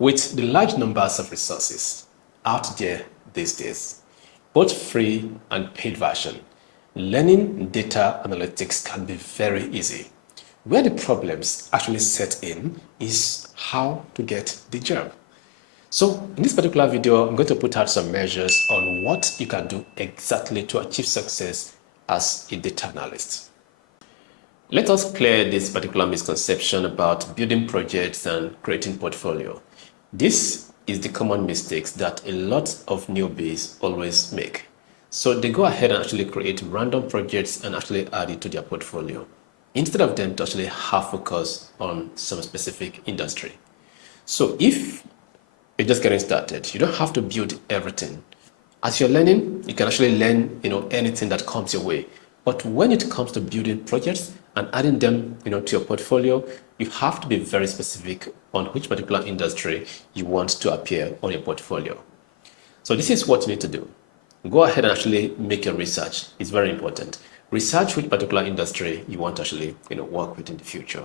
With the large numbers of resources out there these days, both free and paid version, learning data analytics can be very easy. Where the problems actually set in is how to get the job. So in this particular video, I'm going to put out some measures on what you can do exactly to achieve success as a data analyst. Let us clear this particular misconception about building projects and creating portfolio. This is the common mistakes that a lot of newbies always make. So they go ahead and actually create random projects and actually add it to their portfolio, instead of them to actually have focus on some specific industry. So if you're just getting started, you don't have to build everything. As you're learning, you can actually learn, anything that comes your way. But when it comes to building projects and adding them, to your portfolio, you have to be very specific on which particular industry you want to appear on your portfolio. So this is what you need to do. Go ahead and actually make your research. It's very important. Research which particular industry you want to actually, work with in the future.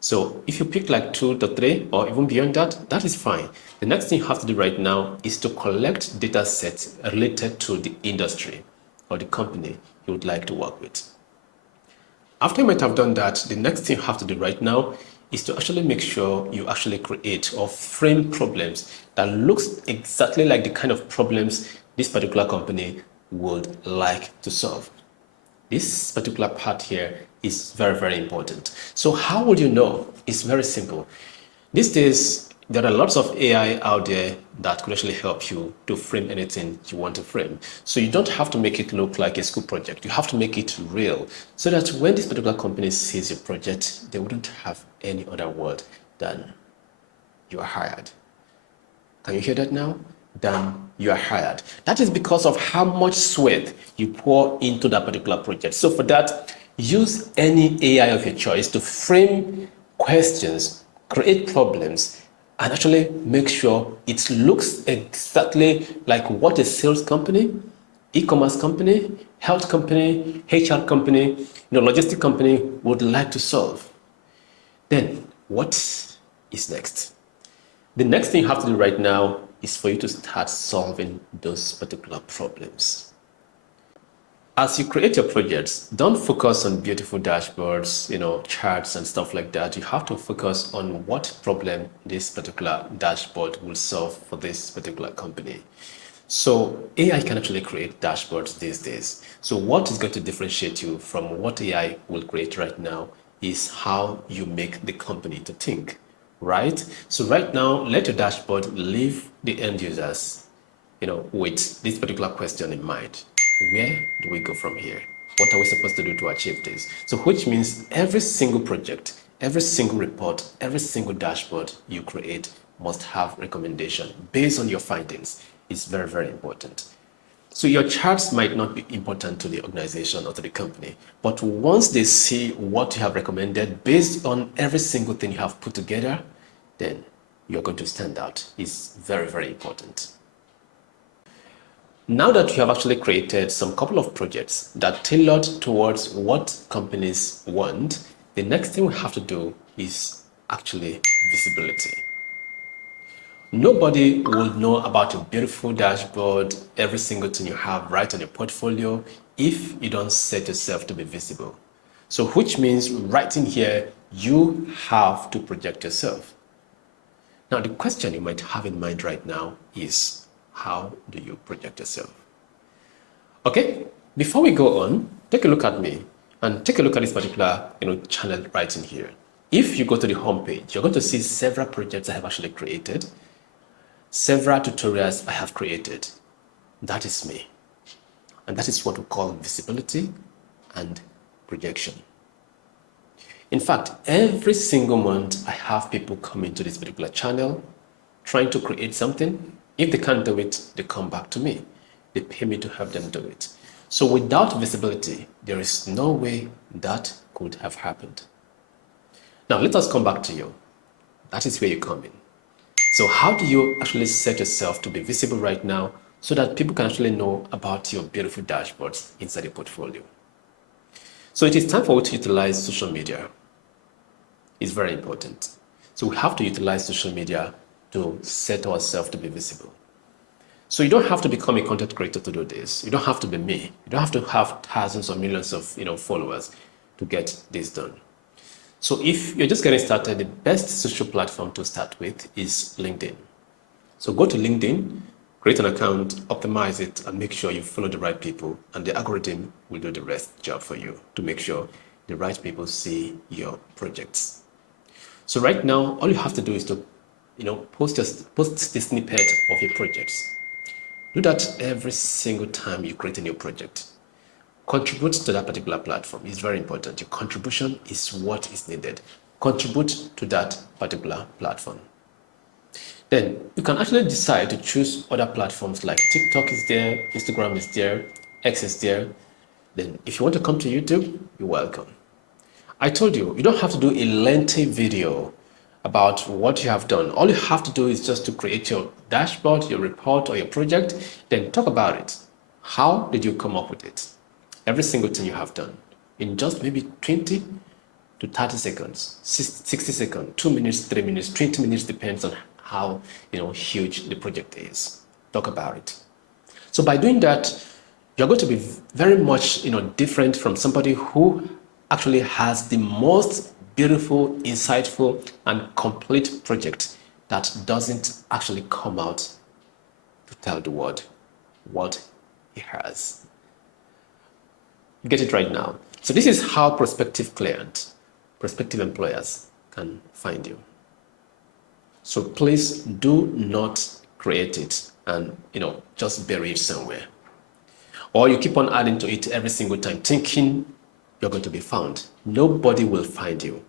So if you pick like 2 to 3 or even beyond that, that is fine. The next thing you have to do right now is to collect data sets related to the industry or the company you would like to work with. After you might have done that, the next thing you have to do right now is to actually make sure you actually create or frame problems that looks exactly like the kind of problems this particular company would like to solve. This particular part here is very, very important. So how would you know? It's very simple. These days, there are lots of AI out there that could actually help you to frame anything you want to frame. So you don't have to make it look like a school project. You have to make it real so that when this particular company sees your project, they wouldn't have any other word than you are hired. Can you hear that now? Then you are hired. That is because of how much sweat you pour into that particular project. So for that, use any AI of your choice to frame questions, create problems, and actually make sure it looks exactly like what a sales company, e-commerce company, health company, HR company, logistic company would like to solve. Then what is next? The next thing you have to do right now is for you to start solving those particular problems. As you create your projects, don't focus on beautiful dashboards, charts and stuff like that. You have to focus on what problem this particular dashboard will solve for this particular company. So AI can actually create dashboards these days. So what is going to differentiate you from what AI will create right now is how you make the company to think, right? So right now, let your dashboard leave the end users, with this particular question in mind. Where do we go from here? What are we supposed to do to achieve this? So which means every single project, every single report, every single dashboard you create must have recommendation based on your findings. It's very, very important. So your charts might not be important to the organization or to the company, but once they see what you have recommended based on every single thing you have put together, then you're going to stand out. It's very, very important. Now that you have actually created some couple of projects that tailored towards what companies want, the next thing we have to do is actually visibility. Nobody will know about your beautiful dashboard, every single thing you have right on your portfolio, if you don't set yourself to be visible. So which means right in here, you have to project yourself. Now, the question you might have in mind right now is, how do you project yourself? Okay, before we go on, take a look at me and take a look at this particular channel right in here. If you go to the home page, you're going to see several projects I have actually created, several tutorials I have created. That is me. And that is what we call visibility and projection. In fact, every single month I have people come into this particular channel trying to create something. If they can't do it, they come back to me. They pay me to help them do it. So without visibility, there is no way that could have happened. Now let us come back to you. That is where you come in. So how do you actually set yourself to be visible right now so that people can actually know about your beautiful dashboards inside your portfolio? So it is time for you to utilize social media. It's very important. So we have to utilize social media to set ourselves to be visible. So you don't have to become a content creator to do this. You don't have to be me. You don't have to have thousands or millions of followers to get this done. So if you're just getting started, the best social platform to start with is LinkedIn. So go to LinkedIn, create an account, optimize it, and make sure you follow the right people, and the algorithm will do the rest job for you to make sure the right people see your projects. So right now, all you have to do is to post the snippet of your projects. Do that every single time you create a new project. Contribute to that particular platform. It's very important. Your contribution is what is needed. Contribute to that particular platform. Then you can actually decide to choose other platforms like TikTok is there, Instagram is there, X is there. Then if you want to come to YouTube, you're welcome. I told you, you don't have to do a lengthy video about what you have done. All you have to do is just to create your dashboard, your report, or your project, then talk about it. How did you come up with it? Every single thing you have done in just maybe 20 to 30 seconds, 60 seconds, 2 minutes, 3 minutes, 20 minutes, depends on how huge the project is. Talk about it. So by doing that, you're going to be very much different from somebody who actually has the most beautiful, insightful, and complete project that doesn't actually come out to tell the world what he has. You get it right now. So this is how prospective clients, prospective employers can find you. So please do not create it and just bury it somewhere. Or you keep on adding to it every single time thinking you're going to be found. Nobody will find you.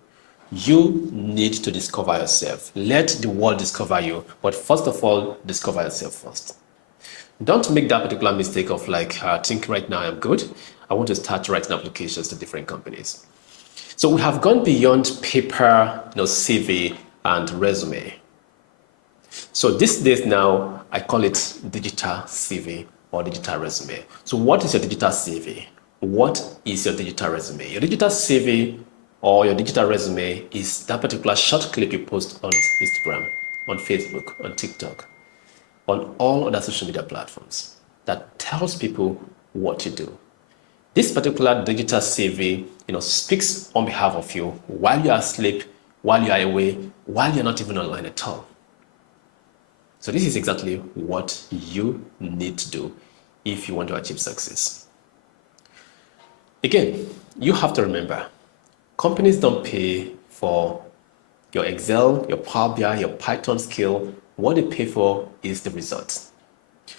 You need to discover yourself. Let the world discover you, but first of all, discover yourself first. Don't make that particular mistake of think right now I'm good. I want to start writing applications to different companies. So we have gone beyond paper, CV and resume. So these days now, I call it digital CV or digital resume. So what is your digital CV? What is your digital resume? Your digital CV or your digital resume is that particular short clip you post on Instagram, on Facebook, on TikTok, on all other social media platforms that tells people what you do. This particular digital CV, speaks on behalf of you while you are asleep, while you are away, while you're not even online at all. So this is exactly what you need to do if you want to achieve success. Again, you have to remember, companies don't pay for your Excel, your Power BI, your Python skill. What they pay for is the results.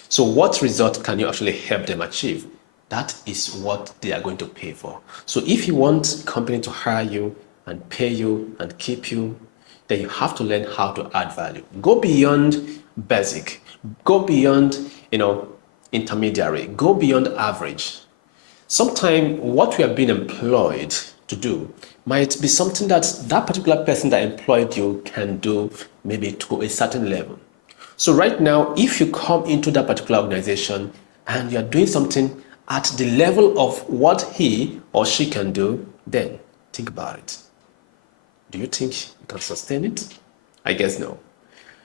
So what result can you actually help them achieve? That is what they are going to pay for. So if you want a company to hire you and pay you and keep you, then you have to learn how to add value. Go beyond basic. Go beyond, intermediary. Go beyond average. Sometimes what we are being employed to do might be something that particular person that employed you can do maybe to a certain level. So right now, if you come into that particular organization and you're doing something at the level of what he or she can do, then think about it. Do you think you can sustain it? I guess no.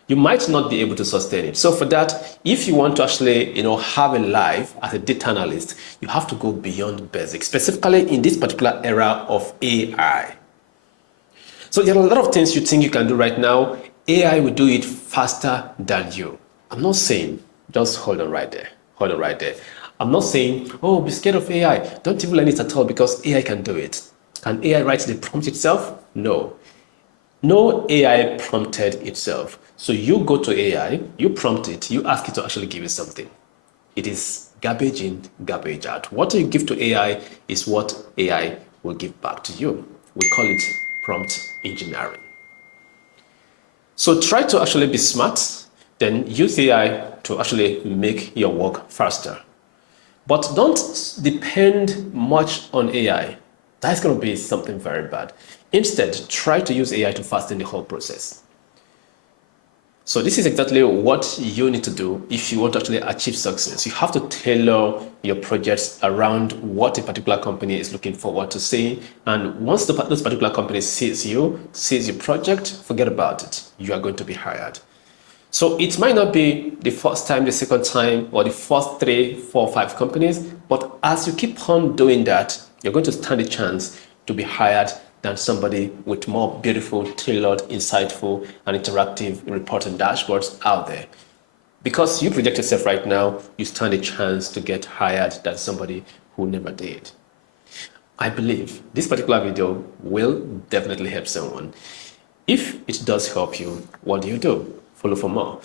You might not be able to sustain it. So for that, if you want to actually, have a life as a data analyst, you have to go beyond basics, specifically in this particular era of AI. So there are a lot of things you think you can do right now. AI will do it faster than you. I'm not saying, just hold on right there. Hold on right there. I'm not saying, oh, be scared of AI. Don't even learn it at all because AI can do it. Can AI write the prompt itself? No. No AI prompted itself. So you go to AI, you prompt it, you ask it to actually give you something. It is garbage in, garbage out. What you give to AI is what AI will give back to you. We call it prompt engineering. So try to actually be smart, then use AI to actually make your work faster. But don't depend much on AI. That's going to be something very bad. Instead, try to use AI to fasten the whole process. So this is exactly what you need to do if you want to actually achieve success. You have to tailor your projects around what a particular company is looking forward to seeing. And once those particular companies sees your project, forget about it. You are going to be hired. So it might not be the first time, the second time, or the first 3, 4, 5 companies, but as you keep on doing that, you're going to stand a chance to be hired than somebody with more beautiful, tailored, insightful, and interactive reporting dashboards out there. Because you project yourself right now, you stand a chance to get hired than somebody who never did. I believe this particular video will definitely help someone. If it does help you, what do? Follow for more.